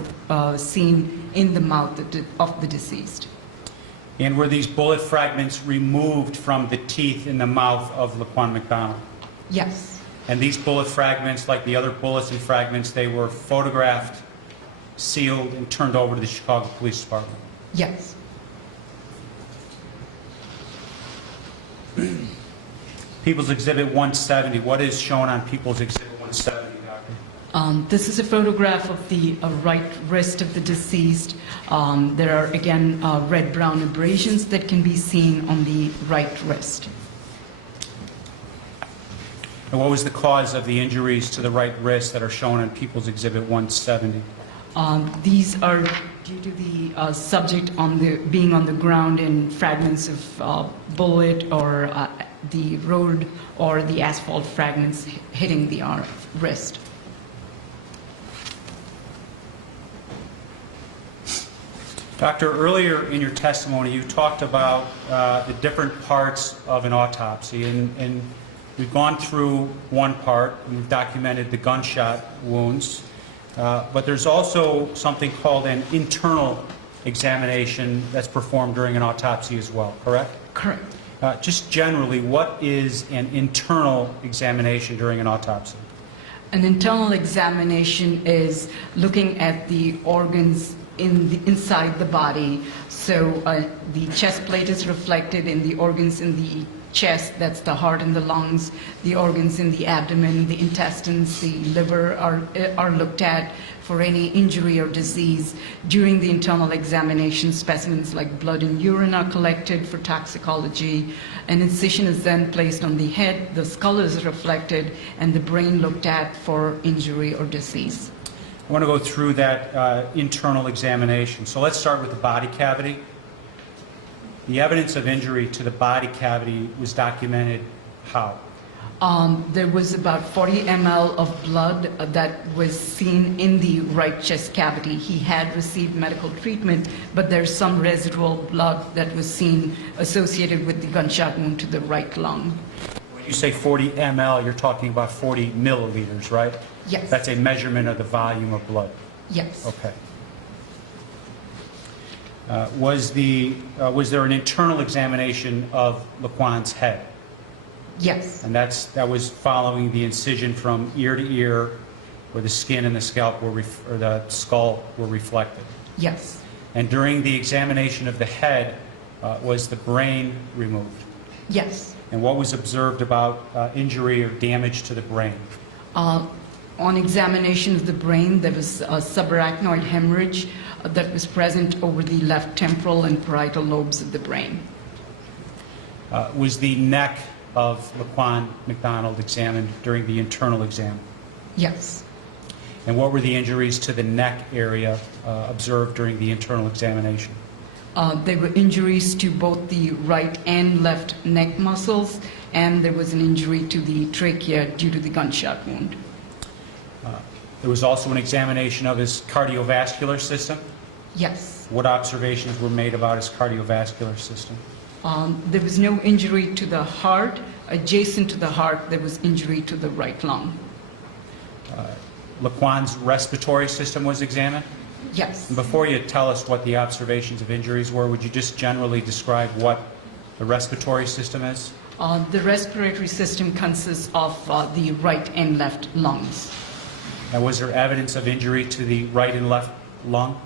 seen in the mouth of the deceased. And were these bullet fragments removed from the teeth in the mouth of Laquan McDonald? Yes. And these bullet fragments, like the other bullets and fragments, they were photographed, sealed, and turned over to the Chicago Police Department? Yes. People's Exhibit 170, what is shown on People's Exhibit 170, Doctor? This is a photograph of the right wrist of the deceased. There are, again, red-brown abrasions that can be seen on the right wrist. And what was the cause of the injuries to the right wrist that are shown on People's Exhibit 170? These are due to the subject being on the ground and fragments of bullet or the road or the asphalt fragments hitting the wrist. Doctor, earlier in your testimony, you talked about the different parts of an autopsy, and we've gone through one part, and we've documented the gunshot wounds, but there's also something called an internal examination that's performed during an autopsy as well, correct? Correct. Just generally, what is an internal examination during an autopsy? An internal examination is looking at the organs inside the body. So the chest plate is reflected in the organs in the chest, that's the heart and the lungs, the organs in the abdomen, the intestines, the liver are looked at for any injury or disease. During the internal examination, specimens like blood and urine are collected for toxicology. An incision is then placed on the head, the skull is reflected, and the brain looked at for injury or disease. I want to go through that internal examination. So let's start with the body cavity. The evidence of injury to the body cavity was documented how? There was about 40 ml of blood that was seen in the right chest cavity. He had received medical treatment, but there's some residual blood that was seen associated with the gunshot wound to the right lung. When you say 40 ml, you're talking about 40 milliliters, right? Yes. That's a measurement of the volume of blood. Yes. Okay. Was there an internal examination of Laquan's head? Yes. And that was following the incision from ear to ear, where the skin and the scalp or the skull were reflected. Yes. And during the examination of the head, was the brain removed? Yes. And what was observed about injury or damage to the brain? On examination of the brain, there was a subarachnoid hemorrhage that was present over the left temporal and parietal lobes of the brain. Was the neck of Laquan McDonald examined during the internal exam? Yes. And what were the injuries to the neck area observed during the internal examination? There were injuries to both the right and left neck muscles, and there was an injury to the trachea due to the gunshot wound. There was also an examination of his cardiovascular system. Yes. What observations were made about his cardiovascular system? There was no injury to the heart. Adjacent to the heart, there was injury to the right lung. Laquan's respiratory system was examined. Yes. And before you tell us what the observations of injuries were, would you just generally describe what the respiratory system is? The respiratory system consists of the right and left lungs. And was there evidence of injury to the right and left lung?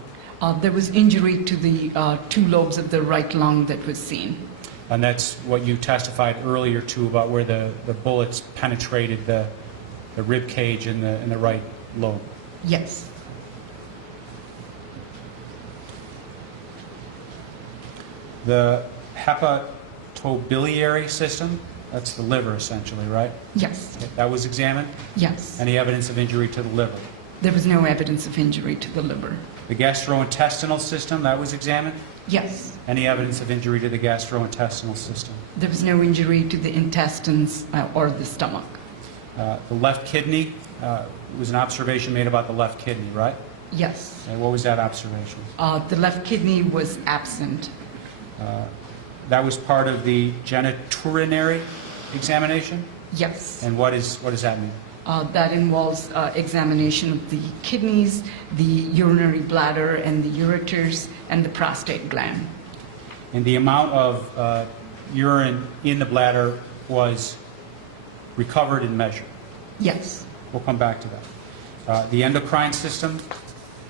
There was injury to the two lobes of the right lung that was seen. And that's what you testified earlier to about where the bullets penetrated the rib cage in the right lobe. Yes. The hepatobiliary system, that's the liver essentially, right? Yes. That was examined? Yes. Any evidence of injury to the liver? There was no evidence of injury to the liver. The gastrointestinal system, that was examined? Yes. Any evidence of injury to the gastrointestinal system? There was no injury to the intestines or the stomach. The left kidney, was an observation made about the left kidney, right? Yes. And what was that observation? The left kidney was absent. That was part of the genitourinary examination? Yes. And what does that mean? That involves examination of the kidneys, the urinary bladder, and the ureters, and the prostate gland. And the amount of urine in the bladder was recovered and measured? Yes. We'll come back to that. The endocrine system?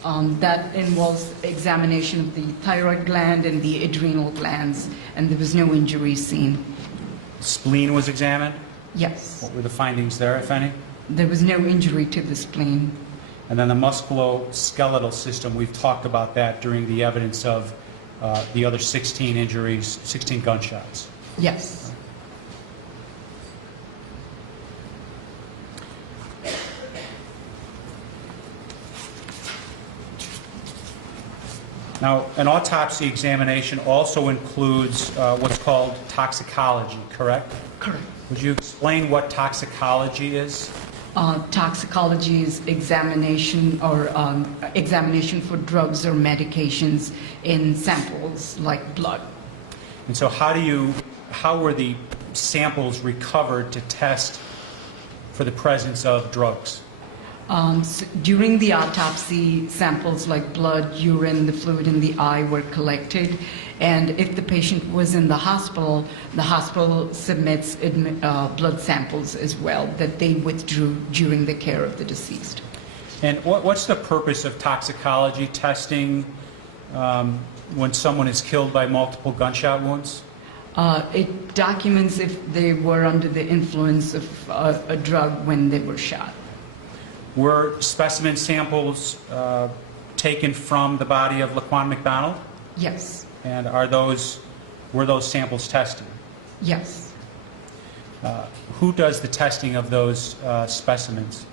That involves examination of the thyroid gland and the adrenal glands, and there was no injury seen. Spleen was examined. Yes. What were the findings there, if any? There was no injury to the spleen. And then the musculoskeletal system, we've talked about that during the evidence of the other 16 injuries, 16 gunshots. Yes. Now, an autopsy examination also includes what's called toxicology, correct? Correct. Would you explain what toxicology is? Toxicology is examination for drugs or medications in samples like blood. And so how were the samples recovered to test for the presence of drugs? During the autopsy, samples like blood, urine, the fluid in the eye were collected, and if the patient was in the hospital submits blood samples as well that they withdrew during the care of the deceased. And what's the purpose of toxicology testing when someone is killed by multiple gunshot wounds? It documents if they were under the influence of a drug when they were shot. Were specimen samples taken from the body of Laquan McDonald? Yes. And were those samples tested? Yes. Who does the testing of those specimens?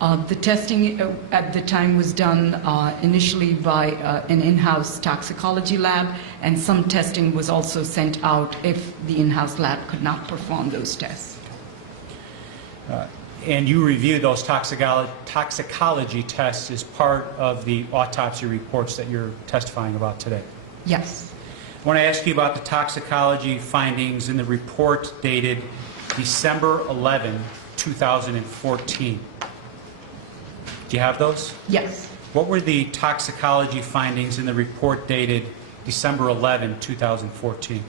The testing at the time was done initially by an in-house toxicology lab, and some testing was also sent out if the in-house lab could not perform those tests. And you review those toxicology tests as part of the autopsy reports that you're testifying about today? Yes. I want to ask you about the toxicology findings in the report dated December 11, 2014. Do you have those? Yes. What were the toxicology findings in the report dated December 11, 2014?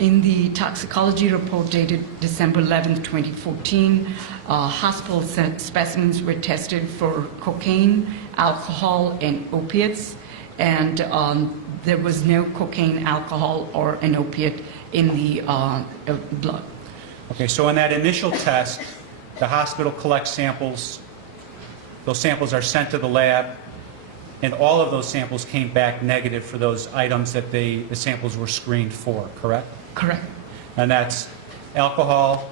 In the toxicology report dated December 11, 2014, hospital specimens were tested for cocaine, alcohol, and opiates, and there was no cocaine, alcohol, or an opiate in the blood. Okay, so in that initial test, the hospital collects samples. Those samples are sent to the lab, and all of those samples came back negative for those items that the samples were screened for, correct? Correct. And that's alcohol,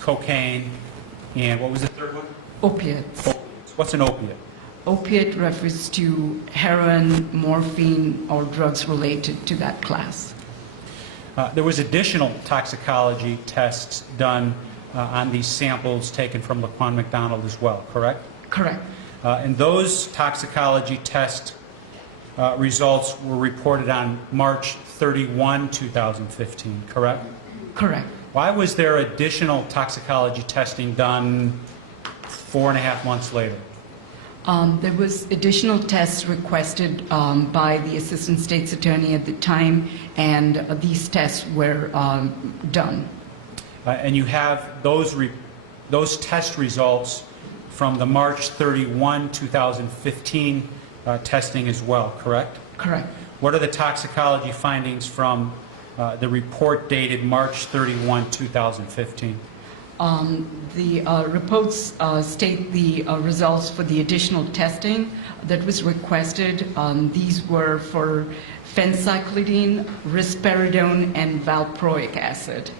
cocaine, and what was the third one? Opiates. Opiates. What's an opiate? Opiate refers to heroin, morphine, or drugs related to that class. There was additional toxicology tests done on these samples taken from Laquan McDonald as well, correct? Correct. And those toxicology test results were reported on March 31, 2015, correct? Correct. Why was there additional toxicology testing done 4.5 months later? There was additional tests requested by the Assistant State's Attorney at the time, and these tests were done. And you have those test results from the March 31, 2015 testing as well, correct? Correct. What are the toxicology findings from the report dated March 31, 2015? The reports state the results for the additional testing that was requested. These were for phencyclidine, risperidone, and valproic acid.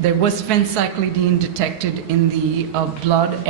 There was phencyclidine detected in the blood